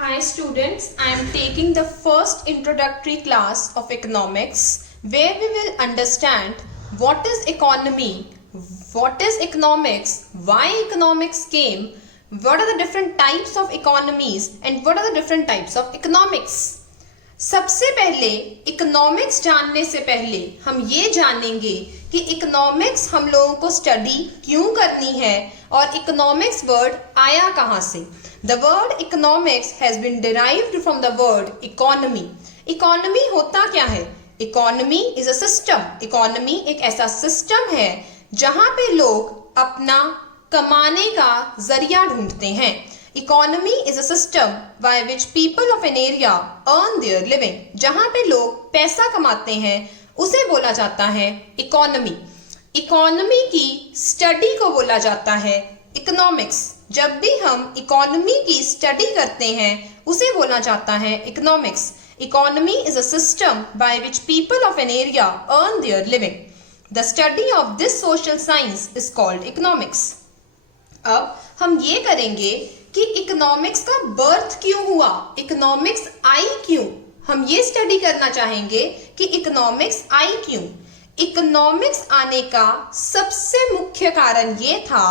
Hi students, I am taking the first introductory class of economics where we will understand what is economy, what is economics, why economics came, what are the different types of economies and what are the different types of economics. सबसे पहले economics जानने से पहले हम ये जानेंगे कि economics हम लोगों को स्टडी क्यों करनी है और इकोनॉमिक्स वर्ड आया कहाँ से. The word economics has been derived from the word economy. Economy होता क्या है? Economy is a system. Economy एक ऐसा सिस्टम है जहाँ पे लोग अपना कमाने का जरिया ढूंढते हैं. Economy is a system by which people of an area earn their living. जहाँ पे लोग पैसा कमाते हैं उसे बोला जाता है इकोनॉमी. इकोनॉमी की स्टडी को बोला जाता है इकोनॉमिक्स. जब भी हम इकोनॉमी की स्टडी करते हैं उसे बोला जाता है economics. Economy is a system by which people of an area earn their living. The study of this social science is called economics. अब हम ये करेंगे कि इकोनॉमिक्स का बर्थ क्यों हुआ, इकोनॉमिक्स आई क्यों. हम ये स्टडी करना चाहेंगे कि इकोनॉमिक्स आई क्यों. इकोनॉमिक्स आने का सबसे मुख्य कारण ये था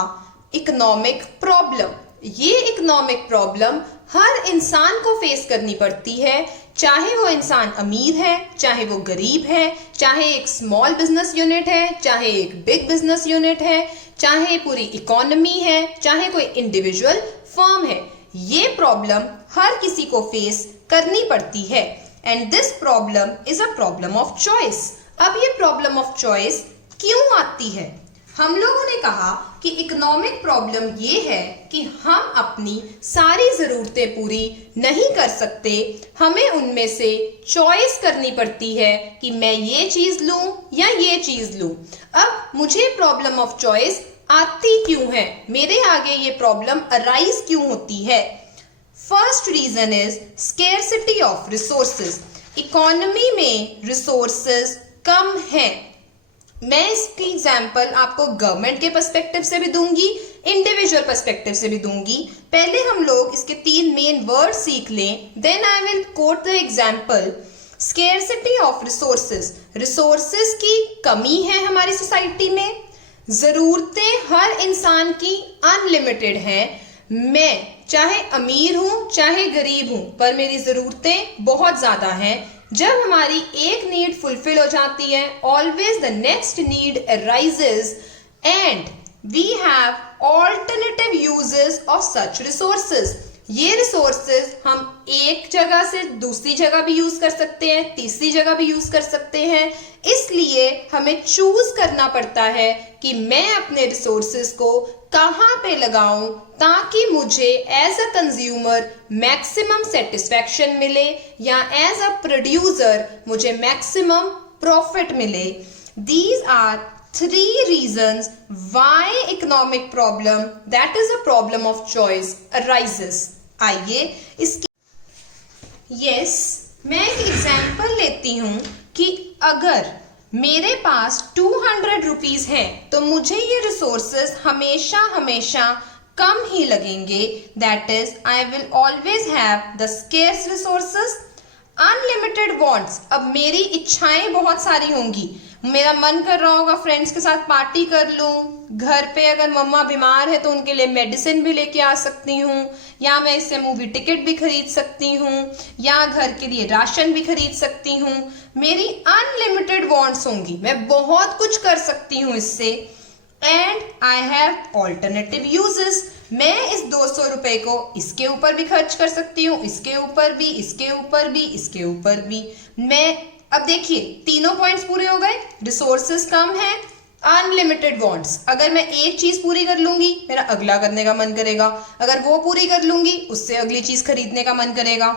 इकोनॉमिक प्रॉब्लम. ये इकोनॉमिक प्रॉब्लम हर इंसान को फेस करनी पड़ती है, चाहे वो इंसान अमीर है, चाहे वो गरीब है, चाहे एक स्मॉल बिजनेस यूनिट है, चाहे एक बिग बिजनेस यूनिट है, चाहे पूरी इकोनॉमी है, चाहे कोई इंडिविजुअल फर्म है. ये प्रॉब्लम हर किसी को फेस करनी पड़ती है and this problem is a problem of choice. अब ये प्रॉब्लम ऑफ चॉइस क्यों आती है? हम लोगों ने कहा कि इकोनॉमिक प्रॉब्लम ये है कि हम अपनी सारी ज़रूरतें पूरी नहीं कर सकते. हमें उनमें से चॉइस करनी पड़ती है कि मैं ये चीज़ लूँ या ये चीज़ लूँ. अब मुझे प्रॉब्लम ऑफ चॉइस आती क्यों है, मेरे आगे ये प्रॉब्लम अराइज क्यों होती है? First reason is scarcity of resources. Economy में रिसोर्सेज कम हैं. मैं इसकी एग्जाम्पल आपको गवर्नमेंट के पर्सपेक्टिव से भी दूंगी, इंडिविजुअल पर्सपेक्टिव से भी दूंगी. पहले हम लोग इसके 3 मेन वर्ड सीख लें, then I will quote the example. Scarcity of resources. Resources की कमी है हमारी सोसाइटी में. ज़रूरतें हर इंसान की अनलिमिटेड हैं. मैं चाहे अमीर हूँ चाहे गरीब हूँ पर मेरी ज़रूरतें बहुत ज़्यादा हैं. जब हमारी एक नीड फुलफिल हो जाती है, always the next need arises and we have alternative uses of such resources. ये रिसोर्सेज हम एक जगह से दूसरी जगह भी यूज कर सकते हैं, तीसरी जगह भी यूज कर सकते हैं. इसलिए हमें चूज करना पड़ता है कि मैं अपने रिसोर्सेज को कहाँ पे लगाऊं ताकि मुझे as a consumer maximum satisfaction मिले या एज अ प्रोड्यूसर मुझे मैक्सिमम प्रॉफिट मिले. These are 3 reasons why economic problem, that is a problem of choice, arises. आइए इसकी मैं एक एग्जाम्पल लेती हूँ कि अगर मेरे पास 200 रुपीज है तो मुझे ये रिसोर्सेज हमेशा कम ही लगेंगे. That is I will always have the scarce resources. Unlimited wants. अब मेरी इच्छाएं बहुत सारी होंगी. मेरा मन कर रहा होगा फ्रेंड्स के साथ पार्टी कर लूं, घर पे अगर मम्मा बीमार है तो उनके लिए मेडिसिन भी लेके आ सकती हूँ, या मैं इससे मूवी टिकट भी खरीद सकती हूँ, या घर के लिए राशन भी खरीद सकती हूँ. मेरी अनलिमिटेड वांट्स होंगी, मैं बहुत कुछ कर सकती हूँ इससे. And I have alternative uses. मैं इस 200 रुपए को इसके ऊपर भी खर्च कर सकती हूँ, इसके ऊपर भी, इसके ऊपर भी, इसके ऊपर भी. अब देखिए तीनों पॉइंट्स पूरे हो गए. रिसोर्सेज कम है, अनलिमिटेड वांट्स. अगर मैं एक चीज पूरी कर लूंगी मेरा अगला करने का मन करेगा, अगर वो पूरी कर लूंगी उससे अगली चीज खरीदने का मन करेगा.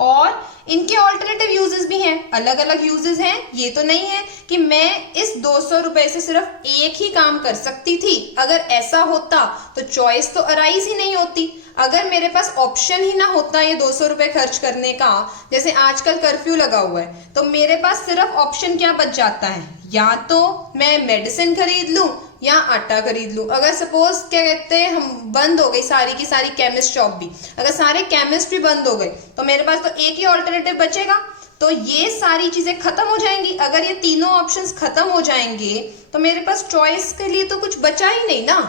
और इनके ऑल्टरनेटिव यूजेस भी हैं, अलग अलग यूजेस हैं. ये तो नहीं है कि मैं इस 200 रुपए से सिर्फ एक ही काम कर सकती थी. अगर ऐसा होता तो चॉइस तो अराइज ही नहीं होती. अगर मेरे पास ऑप्शन ही ना होता ये 200 रुपए खर्च करने का, जैसे आजकल कर्फ्यू लगा हुआ है, तो मेरे पास सिर्फ ऑप्शन क्या बच जाता है, या तो मैं मेडिसिन खरीद लूं या आटा खरीद लूं। अगर सपोज क्या कहते हैं हम बंद हो गई सारी की सारी केमिस्ट शॉप भी, अगर सारे केमिस्ट भी बंद हो गए तो मेरे पास तो एक ही ऑल्टरनेटिव बचेगा, तो ये सारी चीजें खत्म हो जाएंगी। अगर ये तीनों ऑप्शंस खत्म हो जाएंगे तो मेरे पास चॉइस के लिए तो कुछ बचा ही नहीं ना।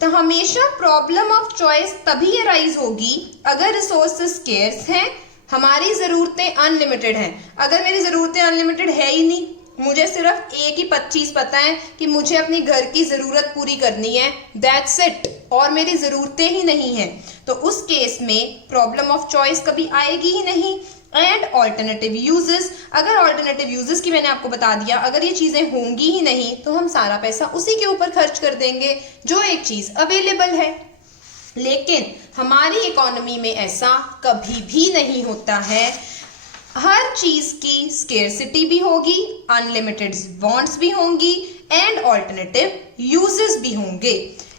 तो हमेशा प्रॉब्लम ऑफ चॉइस तभी अराइज होगी अगर रिसोर्सेज स्केर्स हैं, हमारी जरूरतें अनलिमिटेड हैं। अगर मेरी जरूरतें अनलिमिटेड है ही नहीं, मुझे सिर्फ एक ही चीज पता है कि मुझे अपनी घर की जरूरत पूरी करनी है, दैट्स इट, और मेरी जरूरतें ही नहीं है, तो उस केस में प्रॉब्लम ऑफ चॉइस कभी आएगी ही नहीं। एंड ऑल्टरनेटिव यूजेस, अगर ऑल्टरनेटिव यूजेस की मैंने आपको बता दिया, अगर ये चीजें होंगी ही नहीं तो हम सारा पैसा उसी के ऊपर खर्च कर देंगे जो एक चीज अवेलेबल है। लेकिन हमारी इकोनॉमी में ऐसा कभी भी नहीं होता है। हर चीज की स्केर्सिटी भी होगी, अनलिमिटेड वांट्स भी होंगी एंड ऑल्टरनेटिव यूजेस भी होंगे।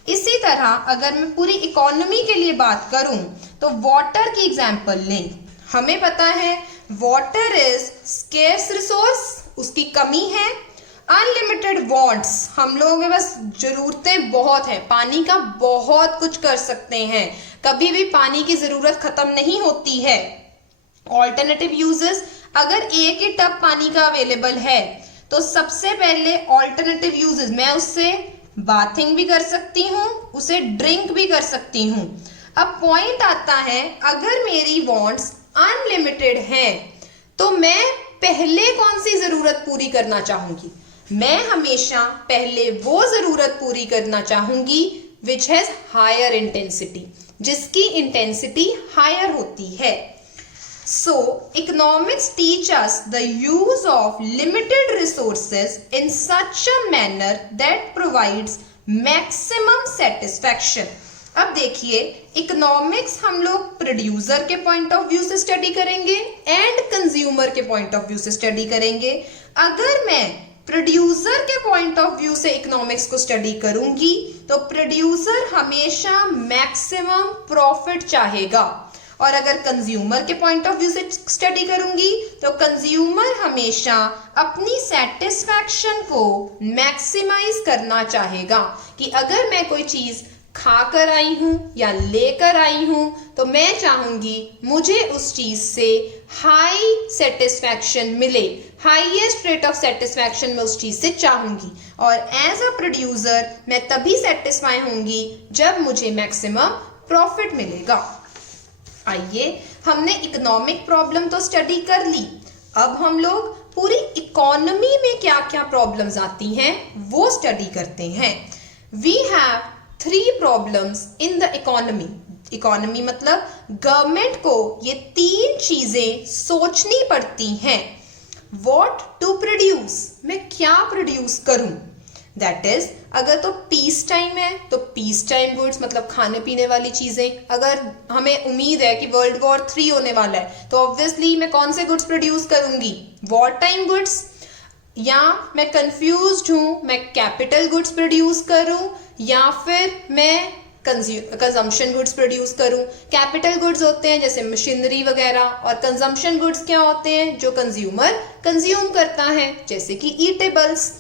इसी तरह अगर मैं पूरी इकोनॉमी के लिए बात करूं तो वाटर की एग्जांपल लें। हमें पता है वाटर इज स्केर्स रिसोर्स, उसकी कमी है। अनलिमिटेड वांट्स, हम लोगों के पास जरूरतें बहुत है, पानी का बहुत कुछ कर सकते हैं, कभी भी पानी की जरूरत खत्म नहीं होती है। ऑल्टरनेटिव यूजेस, अगर एक ही टब पानी का अवेलेबल है तो सबसे पहले ऑल्टरनेटिव यूजेस, मैं उससे बाथिंग भी कर सकती हूँ, उसे ड्रिंक भी कर सकती हूँ। अब पॉइंट आता है, अगर मेरी वांट्स अनलिमिटेड है तो मैं पहले कौन सी जरूरत पूरी करना चाहूंगी? मैं हमेशा पहले वो जरूरत पूरी करना चाहूंगी विच हैज हायर इंटेंसिटी, जिसकी इंटेंसिटी हायर होती है। So, economics teach us the use of limited resources in such a manner that provides maximum satisfaction. अब देखिए, इकोनॉमिक्स हम लोग प्रोड्यूसर के पॉइंट ऑफ व्यू से स्टडी करेंगे एंड कंज्यूमर के पॉइंट ऑफ व्यू से स्टडी करेंगे। अगर मैं प्रोड्यूसर के पॉइंट ऑफ व्यू से इकोनॉमिक्स को स्टडी करूंगी तो प्रोड्यूसर हमेशा मैक्सिमम प्रॉफिट चाहेगा, और अगर कंज्यूमर के पॉइंट ऑफ व्यू से स्टडी करूंगी तो कंज्यूमर हमेशा अपनी सेटिस्फैक्शन को मैक्सिमाइज करना चाहेगा कि अगर मैं कोई चीज खाकर आई हूं या लेकर आई हूं तो मैं चाहूंगी मुझे उस चीज से हाई सेटिस्फैक्शन मिले, हाईएस्ट रेट ऑफ सेटिस्फैक्शन मैं उस चीज से चाहूंगी, और एज अ प्रोड्यूसर मैं तभी सेटिस्फाई होंगी जब मुझे मैक्सिमम प्रॉफिट मिलेगा। आइए, हमने इकोनॉमिक प्रॉब्लम तो स्टडी कर ली, अब हम लोग पूरी इकोनॉमी में क्या क्या प्रॉब्लम्स आती हैं वो स्टडी करते हैं। We have 3 problems in the economy. Economy मतलब गवर्नमेंट को ये 3 चीजें सोचनी पड़ती हैं। व्हाट टू प्रोड्यूस, मैं क्या प्रोड्यूस करूं, दैट इज, अगर तो पीस टाइम है तो पीस टाइम गुड्स मतलब खाने पीने वाली चीजें। अगर हमें उम्मीद है कि वर्ल्ड वॉर 3 होने वाला है तो ऑब्वियसली मैं कौन से गुड्स प्रोड्यूस करूंगी, वॉर टाइम गुड्स। या मैं कंफ्यूज्ड हूं, मैं कैपिटल गुड्स प्रोड्यूस करूं या फिर मैं कंजम्पशन गुड्स प्रोड्यूस करूं। कैपिटल गुड्स होते हैं जैसे मशीनरी वगैरह, और कंजम्पशन गुड्स क्या होते हैं जो कंज्यूमर कंज्यूम करता है जैसे कि eatables.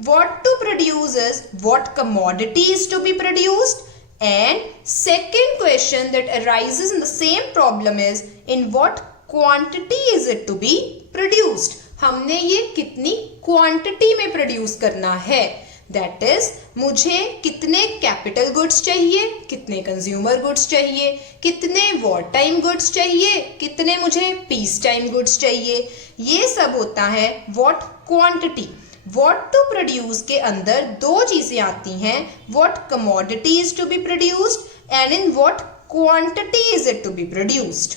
What to produce is what commodity is to be produced, and second question that arises in the same problem is in what quantity is it to be produced, हमने ये कितनी quantity में produce करना है, that is मुझे कितने capital goods चाहिए, कितने कंज्यूमर गुड्स चाहिए, कितने वॉर टाइम गुड्स चाहिए, कितने मुझे पीस टाइम गुड्स चाहिए, ये सब होता है what quantity. What to produce के अंदर 2 चीजें आती हैं, what commodity is to be produced and in what quantity is it to be produced.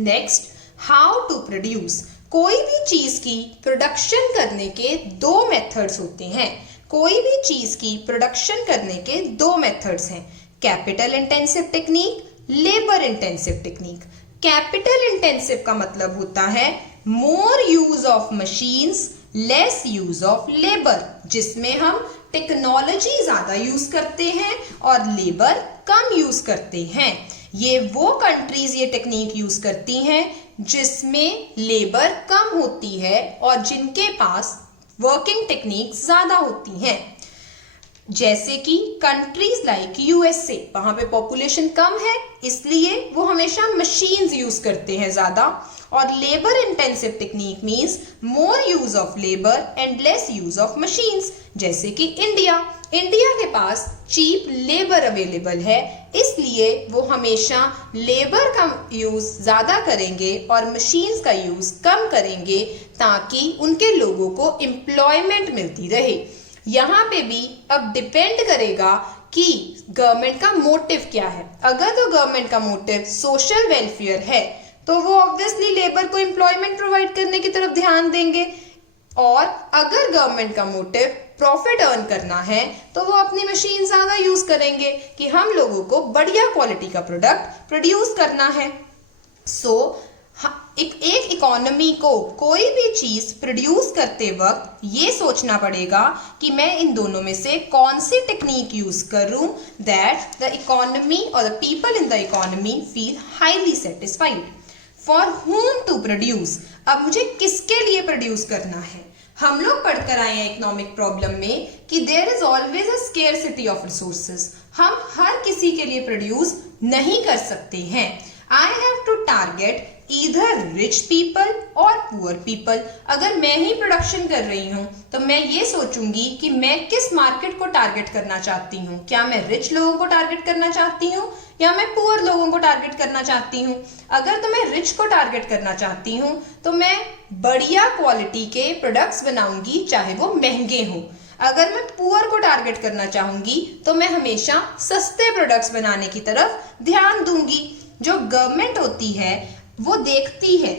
Next, how to produce. कोई भी चीज की प्रोडक्शन करने के 2 मेथड्स होते हैं। कोई भी चीज की प्रोडक्शन करने के 2 मेथड्स हैं, capital intensive technique, labour intensive technique. Capital intensive का मतलब होता है more use of machines, less use of labour, जिसमें हम टेक्नोलॉजी ज्यादा यूज करते हैं और लेबर कम यूज करते हैं। ये वो कंट्रीज ये टेक्निक यूज करती हैं जिसमें लेबर कम होती है और जिनके पास वर्किंग टेक्निक ज्यादा होती हैं। जैसे कि कंट्रीज लाइक यूएसए, वहां पे पॉपुलेशन कम है इसलिए वो हमेशा मशीन्स यूज करते हैं ज्यादा, और labour intensive technique means more use of labour and less use of machines. जैसे कि इंडिया के पास चीप लेबर अवेलेबल है इसलिए वो हमेशा लेबर का यूज ज्यादा करेंगे और मशीन्स का यूज कम करेंगे ताकि उनके लोगों को एम्प्लॉयमेंट मिलती रहे। यहाँ पे भी अब डिपेंड करेगा कि गवर्नमेंट का मोटिव क्या है। अगर तो गवर्नमेंट का मोटिव सोशल वेलफेयर है तो वो ऑब्वियसली लेबर को एम्प्लॉयमेंट प्रोवाइड करने की तरफ ध्यान देंगे, और अगर गवर्नमेंट का मोटिव प्रॉफिट अर्न करना है तो वो अपनी मशीन ज्यादा यूज करेंगे कि हम लोगों को बढ़िया क्वालिटी का प्रोडक्ट प्रोड्यूस करना है। एक इकोनॉमी को कोई भी चीज प्रोड्यूस करते वक्त ये सोचना पड़ेगा कि मैं इन दोनों में से कौन सी टेक्निक यूज करूं दैट द इकोनॉमी और the people in the economy feel highly satisfied. For whom to produce, अब मुझे किसके लिए प्रोड्यूस करना है। हम लोग पढ़कर आए हैं इकोनॉमिक प्रॉब्लम में कि there is always a scarcity of resources, हम हर किसी के लिए प्रोड्यूस नहीं कर सकते हैं। I have to target either rich people और पुअर पीपल। अगर मैं ही प्रोडक्शन कर रही हूं तो मैं ये सोचूंगी कि मैं किस मार्केट को टारगेट करना चाहती हूँ, क्या मैं रिच लोगों को टारगेट करना चाहती हूँ या मैं पुअर लोगों को टारगेट करना चाहती हूँ। अगर तो मैं रिच को टारगेट करना चाहती हूँ तो मैं बढ़िया क्वालिटी के प्रोडक्ट्स बनाऊंगी चाहे वो महंगे हों। अगर मैं पुअर को टारगेट करना चाहूंगी तो मैं हमेशा सस्ते प्रोडक्ट्स बनाने की तरफ ध्यान दूंगी। जो गवर्नमेंट होती है वो देखती है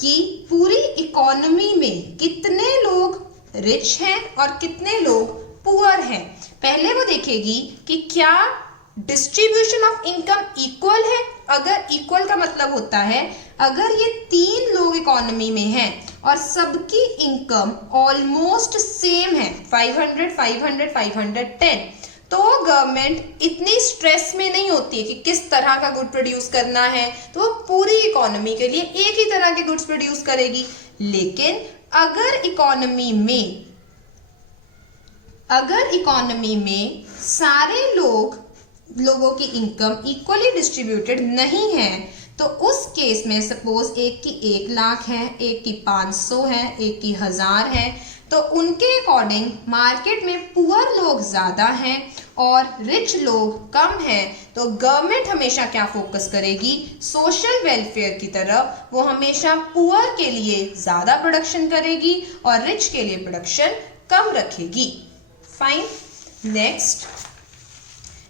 कि पूरी इकोनॉमी में कितने लोग रिच हैं और कितने लोग पुअर हैं। पहले वो देखेगी कि क्या डिस्ट्रीब्यूशन ऑफ इनकम इक्वल है। अगर इक्वल का मतलब होता है अगर ये 3 लोग इकोनॉमी में हैं और सबकी इनकम ऑलमोस्ट सेम है 500 500 510, तो गवर्नमेंट इतनी स्ट्रेस में नहीं होती है कि किस तरह का गुड प्रोड्यूस करना है, तो वो पूरी इकोनॉमी के लिए एक ही तरह के गुड्स प्रोड्यूस करेगी। लेकिन अगर इकोनॉमी में सारे लोगों की इनकम इक्वली डिस्ट्रीब्यूटेड नहीं है तो उस केस में सपोज एक की 1 लाख है, एक की 500 है, एक की 1000 है, तो उनके अकॉर्डिंग मार्केट में पुअर लोग ज्यादा हैं और रिच लोग कम हैं। तो गवर्नमेंट हमेशा क्या फोकस करेगी, सोशल वेलफेयर की तरफ। वो हमेशा पुअर के लिए ज्यादा प्रोडक्शन करेगी और रिच के लिए प्रोडक्शन कम रखेगी। फाइन। नेक्स्ट,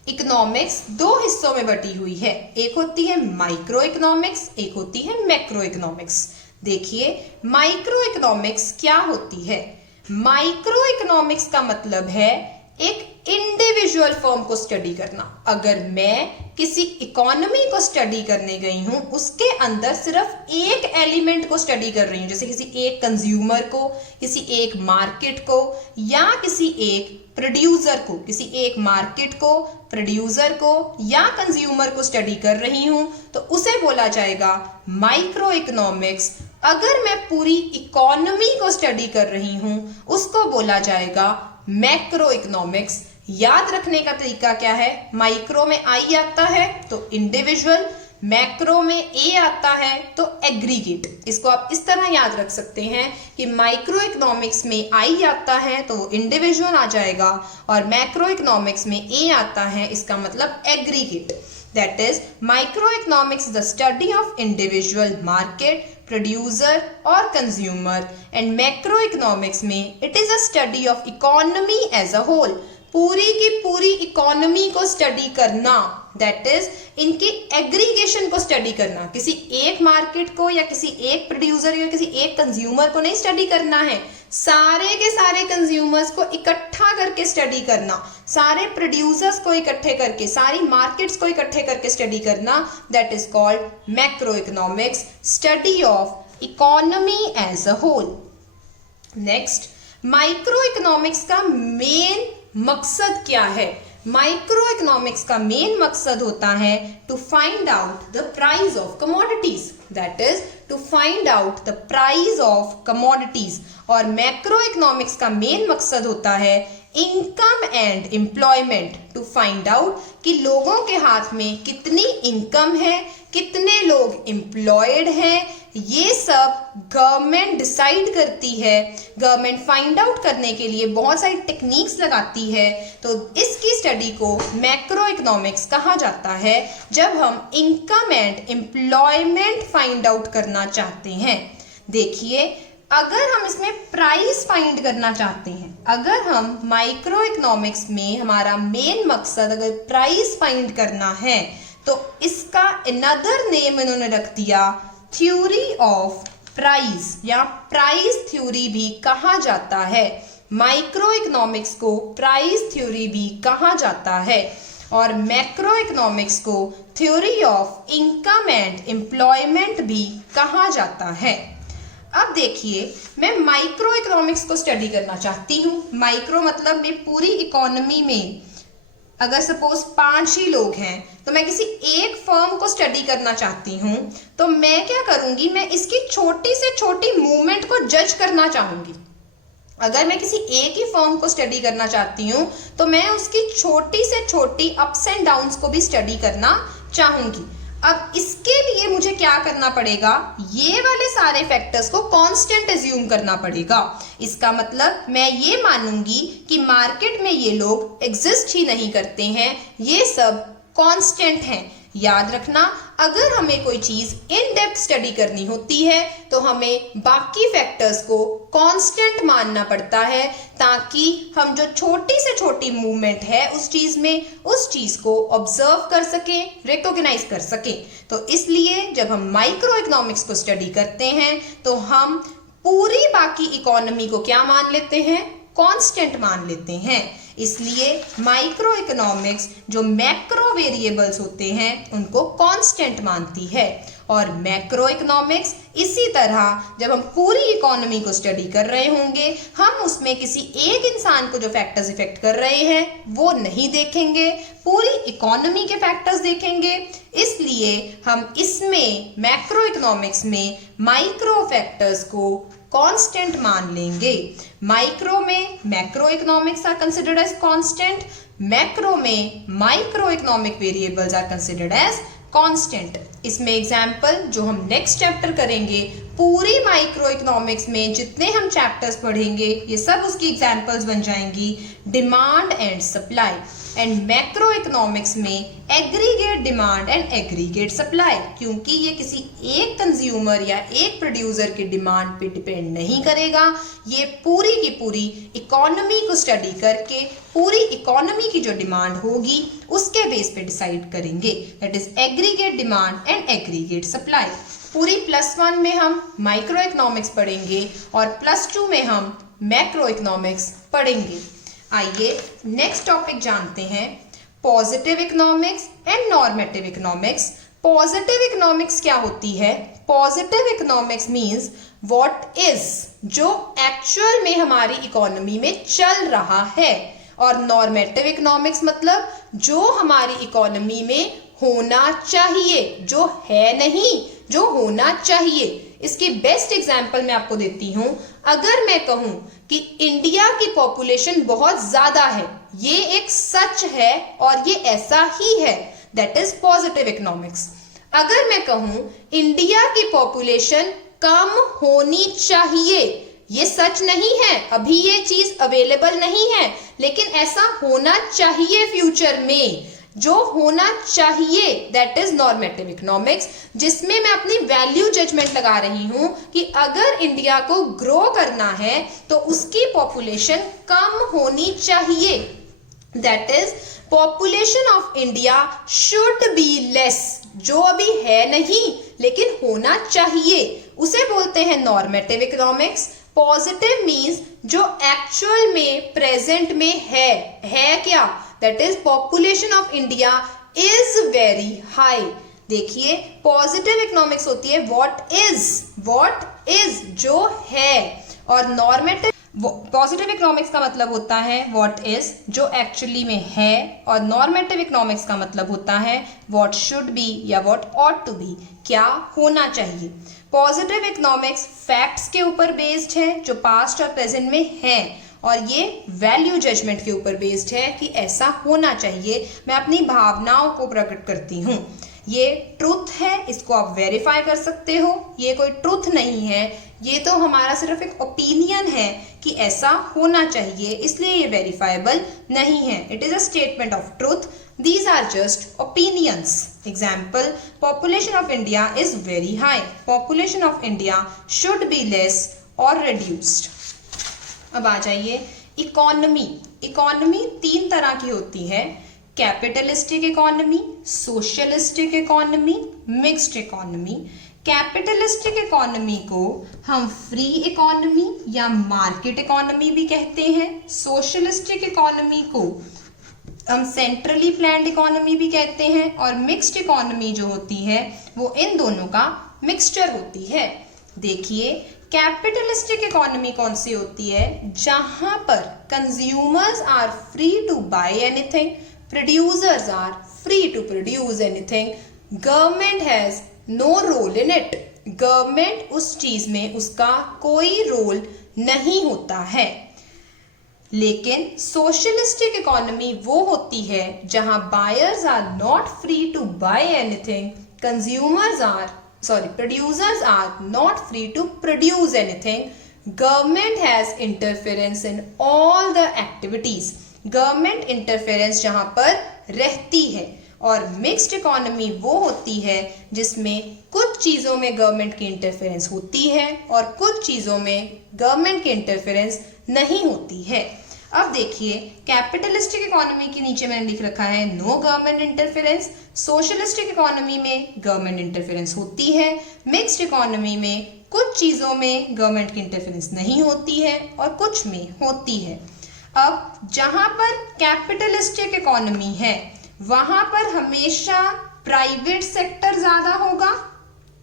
इकोनॉमिक्स 2 हिस्सों में बटी हुई है, एक होती है माइक्रो इकोनॉमिक्स, एक होती है मैक्रो इकोनॉमिक्स। देखिए माइक्रो इकोनॉमिक्स क्या होती है। माइक्रो इकोनॉमिक्स का मतलब है एक इंडिविजुअल फर्म को स्टडी करना। अगर मैं किसी इकोनॉमी को स्टडी करने गई हूं, उसके अंदर सिर्फ एक एलिमेंट को स्टडी कर रही हूं, जैसे किसी एक कंज्यूमर को, किसी एक मार्केट को या किसी एक प्रोड्यूसर को, किसी एक मार्केट को, प्रोड्यूसर को या कंज्यूमर को स्टडी कर रही हूं, तो उसे बोला जाएगा माइक्रो इकोनॉमिक्स। अगर मैं पूरी इकोनॉमी को स्टडी कर रही हूं, उसको बोला जाएगा मैक्रो इकोनॉमिक्स। याद रखने का तरीका क्या है, माइक्रो में आई आता है तो इंडिविजुअल, मैक्रो में ए आता है तो एग्रीगेट। इसको आप इस तरह याद रख सकते हैं कि माइक्रो इकोनॉमिक्स में आई आता है तो वो इंडिविजुअल आ जाएगा और मैक्रो इकोनॉमिक्स में ए आता है, इसका मतलब aggregate. That is micro economics the study of individual, market, producer और कंज्यूमर, एंड मैक्रो इकोनॉमिक्स में it is a study of economy as a whole. पूरी की पूरी इकोनॉमी को स्टडी करना, दैट इज इनकी एग्रीगेशन को स्टडी करना। किसी एक मार्केट को या किसी एक प्रोड्यूसर या किसी एक कंज्यूमर को नहीं स्टडी करना है, सारे के सारे कंज्यूमर्स को इकट्ठा करके स्टडी करना, सारे प्रोड्यूसर्स को इकट्ठे करके, सारी मार्केट्स को इकट्ठे करके स्टडी करना। That is called macro economics, study of economy as a whole. Next, micro economics का मेन मकसद क्या है। माइक्रो इकोनॉमिक्स का मेन मकसद होता है to find out the price of commodities, that is to find out the price of commodities. और macro economics का मेन मकसद होता है income and employment to find out कि लोगों के हाथ में कितनी इनकम है, कितने लोग एम्प्लॉयड हैं, ये सब गवर्नमेंट डिसाइड करती है। गवर्नमेंट फाइंड आउट करने के लिए बहुत सारी टेक्निक्स लगाती है। तो इसकी स्टडी को मैक्रो इकोनॉमिक्स कहा जाता है, जब हम income and employment find out करना चाहते हैं। देखिए, अगर हम इसमें प्राइस फाइंड करना चाहते हैं, अगर हम माइक्रो इकोनॉमिक्स में हमारा मेन मकसद अगर प्राइस फाइंड करना है, तो इसका अनदर नेम इन्होंने रख दिया थ्योरी ऑफ प्राइस, या प्राइस थ्योरी भी कहा जाता है। माइक्रो इकोनॉमिक्स को प्राइस थ्योरी भी कहा जाता है और मैक्रो इकोनॉमिक्स को theory of income and employment भी कहा जाता है। अब देखिए, मैं माइक्रो इकोनॉमिक्स को स्टडी करना चाहती हूँ। माइक्रो मतलब मैं पूरी इकोनॉमी में अगर सपोज 5 ही लोग हैं, तो मैं किसी एक फर्म को स्टडी करना चाहती हूँ, तो मैं क्या करूँगी, मैं इसकी छोटी से छोटी मूवमेंट को जज करना चाहूँगी। अगर मैं किसी एक ही फर्म को स्टडी करना चाहती हूँ, तो मैं उसकी छोटी से छोटी अप्स एंड डाउन्स को भी स्टडी करना चाहूँगी। अब इसके लिए मुझे क्या करना पड़ेगा, ये वाले सारे फैक्टर्स को कांस्टेंट एज्यूम करना पड़ेगा। इसका मतलब मैं ये मानूंगी कि मार्केट में ये लोग एग्जिस्ट ही नहीं करते हैं, ये सब कांस्टेंट हैं। याद रखना, अगर हमें कोई चीज इन डेप्थ स्टडी करनी होती है तो हमें बाकी फैक्टर्स को कांस्टेंट मानना पड़ता है, ताकि हम जो छोटी से छोटी मूवमेंट है उस चीज में, उस चीज को ऑब्जर्व कर सकें, रिकॉग्नाइज कर सकें। तो इसलिए जब हम माइक्रो इकोनॉमिक्स को स्टडी करते हैं तो हम पूरी बाकी इकोनॉमी को क्या मान लेते हैं, कांस्टेंट मान लेते हैं। इसलिए माइक्रो इकोनॉमिक्स जो मैक्रो वेरिएबल्स होते हैं उनको कांस्टेंट मानती है, और मैक्रो इकोनॉमिक्स इसी तरह जब हम पूरी इकोनॉमी को स्टडी कर रहे होंगे, हम उसमें किसी एक इंसान को जो फैक्टर्स इफेक्ट कर रहे हैं वो नहीं देखेंगे, पूरी इकोनॉमी के फैक्टर्स देखेंगे। इसलिए हम इसमें मैक्रो इकोनॉमिक्स में माइक्रो फैक्टर्स को कांस्टेंट मान लेंगे। माइक्रो में macro economics are considered as constant, macro में micro economic variables are considered as constant. इसमें एग्जाम्पल जो हम नेक्स्ट चैप्टर करेंगे, पूरी माइक्रो इकोनॉमिक्स में जितने हम चैप्टर्स पढ़ेंगे ये सब उसकी एग्जाम्पल्स बन जाएंगी। Demand and supply, and macro economics में aggregate demand and aggregate supply, क्योंकि ये किसी एक कंज्यूमर या एक प्रोड्यूसर की डिमांड पे डिपेंड नहीं करेगा, ये पूरी की पूरी इकोनॉमी को स्टडी करके पूरी इकोनॉमी की जो डिमांड होगी उसके बेस पे डिसाइड करेंगे। That is aggregate demand and aggregate supply. पूरी +1 में हम माइक्रो इकोनॉमिक्स पढ़ेंगे और +2 में हम मैक्रो इकोनॉमिक्स पढ़ेंगे। आइए नेक्स्ट टॉपिक जानते हैं, positive economics and normative economics. Positive economics क्या होती है? Positive economics means what is, जो एक्चुअल में हमारी इकोनॉमी में चल रहा है, और नॉर्मेटिव इकोनॉमिक्स मतलब जो हमारी इकोनॉमी में होना चाहिए, जो है नहीं, जो होना चाहिए। इसकी बेस्ट एग्जांपल मैं आपको देती हूं। अगर मैं कहूं कि इंडिया की पॉपुलेशन बहुत ज्यादा है, ये एक सच है और ये ऐसा ही है, दैट इज पॉजिटिव इकोनॉमिक्स। अगर मैं कहूं इंडिया की पॉपुलेशन कम होनी चाहिए, ये सच नहीं है, अभी ये चीज अवेलेबल नहीं है, लेकिन ऐसा होना चाहिए फ्यूचर में, जो होना चाहिए, दैट इज नॉर्मेटिव इकोनॉमिक्स, जिसमें मैं अपनी वैल्यू जजमेंट लगा रही हूं कि अगर इंडिया को ग्रो करना है तो उसकी पॉपुलेशन कम होनी चाहिए, that is population of India should be less, जो अभी है नहीं लेकिन होना चाहिए, उसे बोलते हैं नॉर्मेटिव इकोनॉमिक्स। पॉजिटिव मीन्स जो एक्चुअल में प्रेजेंट में है क्या, that is population of India is very high. देखिए, पॉजिटिव इकोनॉमिक्स होती है व्हाट इज जो है, और नॉर्मेटिव पॉजिटिव इकोनॉमिक्स का मतलब होता है व्हाट इज जो एक्चुअली में है, और नॉर्मेटिव इकोनॉमिक्स का मतलब होता है व्हाट शुड बी या व्हाट ऑट टू बी, क्या होना चाहिए। पॉजिटिव इकोनॉमिक्स फैक्ट्स के ऊपर बेस्ड है जो पास्ट और प्रेजेंट में है, और ये वैल्यू जजमेंट के ऊपर बेस्ड है कि ऐसा होना चाहिए, मैं अपनी भावनाओं को प्रकट करती हूँ। ये ट्रुथ है, इसको आप वेरीफाई कर सकते हो, ये कोई ट्रुथ नहीं है, ये तो हमारा सिर्फ एक ओपिनियन है कि ऐसा होना चाहिए, इसलिए ये वेरीफाइबल नहीं है। It is a statement of truth, these are just opinions. Example, population of India is very high, population of India should be less or reduced. अब आ जाइए इकोनॉमी। इकोनॉमी तीन तरह की होती है, capitalistic economy, socialistic economy, mixed economy. Capitalistic economy को हम free economy या मार्केट इकोनॉमी भी कहते हैं। सोशलिस्टिक इकोनॉमी को हम सेंट्रली प्लान्ड इकोनॉमी भी कहते हैं, और मिक्स्ड इकोनॉमी जो होती है वो इन दोनों का मिक्सचर होती है। देखिए कैपिटलिस्टिक इकोनॉमी कौन सी होती है, जहां पर consumers are free to buy anything, producers are free to produce anything, government has no role in it, government उस चीज में उसका कोई रोल नहीं होता है। लेकिन सोशलिस्टिक इकोनॉमी वो होती है जहां buyers are not free to buy anything, producers are not free to produce anything, government has interference in all the activities, government interference जहां पर रहती है। और मिक्स्ड इकोनॉमी वो होती है जिसमें कुछ चीज़ों में गवर्नमेंट की इंटरफेरेंस होती है और कुछ चीज़ों में गवर्नमेंट की इंटरफेरेंस नहीं होती है। अब देखिए कैपिटलिस्टिक इकोनॉमी के नीचे मैंने लिख रखा है no government interference, socialistic economy में गवर्नमेंट इंटरफेरेंस होती है, मिक्स्ड इकोनॉमी में कुछ चीज़ों में गवर्नमेंट की इंटरफेरेंस नहीं होती है और कुछ में होती है। अब जहां पर कैपिटलिस्टिक इकोनॉमी है वहां पर हमेशा प्राइवेट सेक्टर ज्यादा होगा,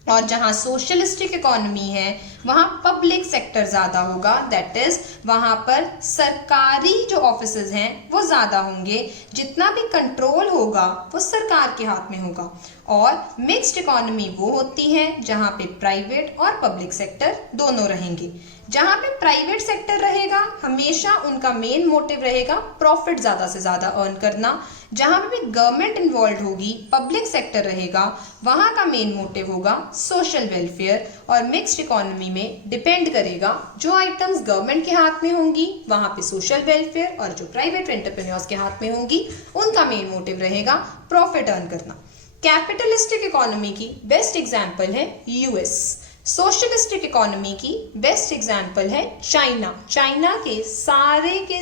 और जहां सोशलिस्टिक इकोनॉमी है वहां पब्लिक सेक्टर ज्यादा होगा। दैट इज वहां पर सरकारी जो ऑफिसेज हैं वो ज्यादा होंगे, जितना भी कंट्रोल होगा वो सरकार के हाथ में होगा। और मिक्स्ड इकोनॉमी वो होती है जहां पे प्राइवेट और पब्लिक सेक्टर दोनों रहेंगे। जहां पे प्राइवेट सेक्टर रहेगा हमेशा उनका मेन मोटिव रहेगा प्रॉफिट ज्यादा से ज्यादा अर्न करना। जहां पे भी गवर्नमेंट इन्वॉल्व होगी, पब्लिक सेक्टर रहेगा, वहां का मेन मोटिव होगा सोशल वेलफेयर। और मिक्स्ड इकोनॉमी में डिपेंड करेगा, जो आइटम्स गवर्नमेंट के हाथ में होंगी वहां पे सोशल वेलफेयर, और जो प्राइवेट एंटरप्रेन्योर्स के हाथ में होंगी उनका मेन मोटिव रहेगा प्रॉफिट अर्न करना। कैपिटलिस्टिक इकोनॉमी की बेस्ट एग्जाम्पल है यूएस, सोशलिस्टिक इकोनॉमी की बेस्ट एग्जाम्पल है चाइना। चाइना के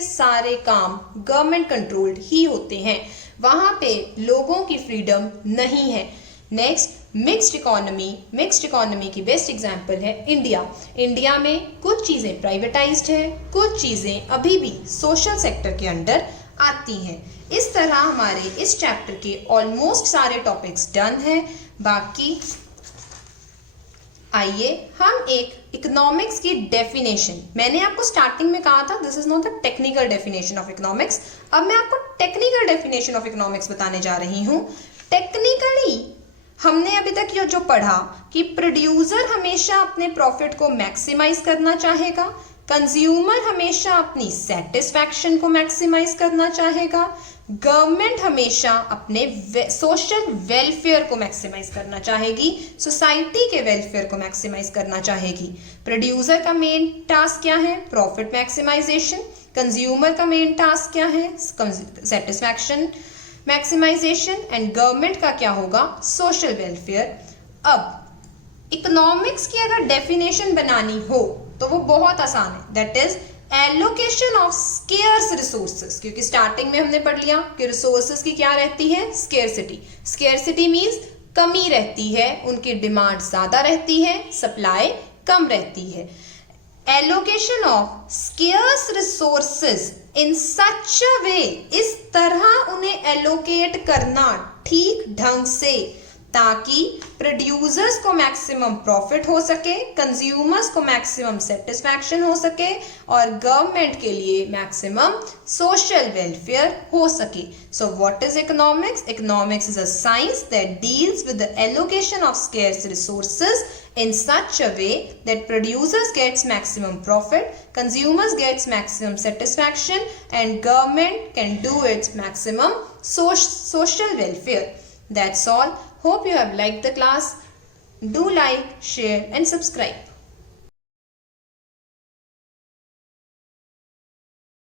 सारे काम गवर्नमेंट कंट्रोल्ड ही होते हैं, वहां पे लोगों की फ्रीडम नहीं है। नेक्स्ट मिक्स्ड इकोनॉमी की बेस्ट एग्जाम्पल है इंडिया। इंडिया में कुछ चीज़ें प्राइवेटाइज्ड है, कुछ चीज़ें अभी भी सोशल सेक्टर के अंडर आती हैं। इस तरह हमारे इस चैप्टर के ऑलमोस्ट सारे टॉपिक्स डन हैं। बाकी आइए हम एक इकोनॉमिक्स की डेफिनेशन, मैंने आपको स्टार्टिंग में कहा था this is not the technical definition of economics, अब मैं आपको टेक्निकल डेफिनेशन ऑफ इकोनॉमिक्स बताने जा रही हूँ। टेक्निकली हमने अभी तक ये जो पढ़ा कि प्रोड्यूसर हमेशा अपने प्रॉफिट को मैक्सिमाइज करना चाहेगा, कंज्यूमर हमेशा अपनी सेटिस्फैक्शन को मैक्सिमाइज करना चाहेगा, गवर्नमेंट हमेशा अपने सोशल वेलफेयर को मैक्सिमाइज करना चाहेगी, सोसाइटी के वेलफेयर को मैक्सिमाइज करना चाहेगी। प्रोड्यूसर का मेन टास्क क्या है, प्रॉफिट मैक्सिमाइजेशन। कंज्यूमर का मेन टास्क क्या है, सेटिस्फैक्शन मैक्सिमाइजेशन। एंड गवर्नमेंट का क्या होगा, सोशल वेलफेयर। अब इकोनॉमिक्स की अगर डेफिनेशन बनानी हो तो वो बहुत आसान है, that is allocation of scarce resources. क्योंकि स्टार्टिंग में हमने पढ़ लिया कि रिसोर्सेस की क्या रहती है, स्केर्सिटी। स्केर्सिटी मीन्स कमी रहती है, उनकी डिमांड ज्यादा रहती है, सप्लाई कम रहती है। एलोकेशन ऑफ स्केर्स रिसोर्सेस इन सच अ वे, इस तरह उन्हें एलोकेट करना ठीक ढंग से, ताकि प्रोड्यूसर्स को मैक्सिमम प्रॉफिट हो सके, कंज्यूमर्स को मैक्सिमम सेटिस्फैक्शन हो सके और गवर्नमेंट के लिए मैक्सिमम सोशल वेलफेयर हो सके. So what is economics? Economics is a science that deals with the allocation of scarce resources in such a way that producers gets maximum profit, consumers gets maximum satisfaction and government can do its maximum social welfare. That's all. Hope you have liked the class. Do like, share and subscribe.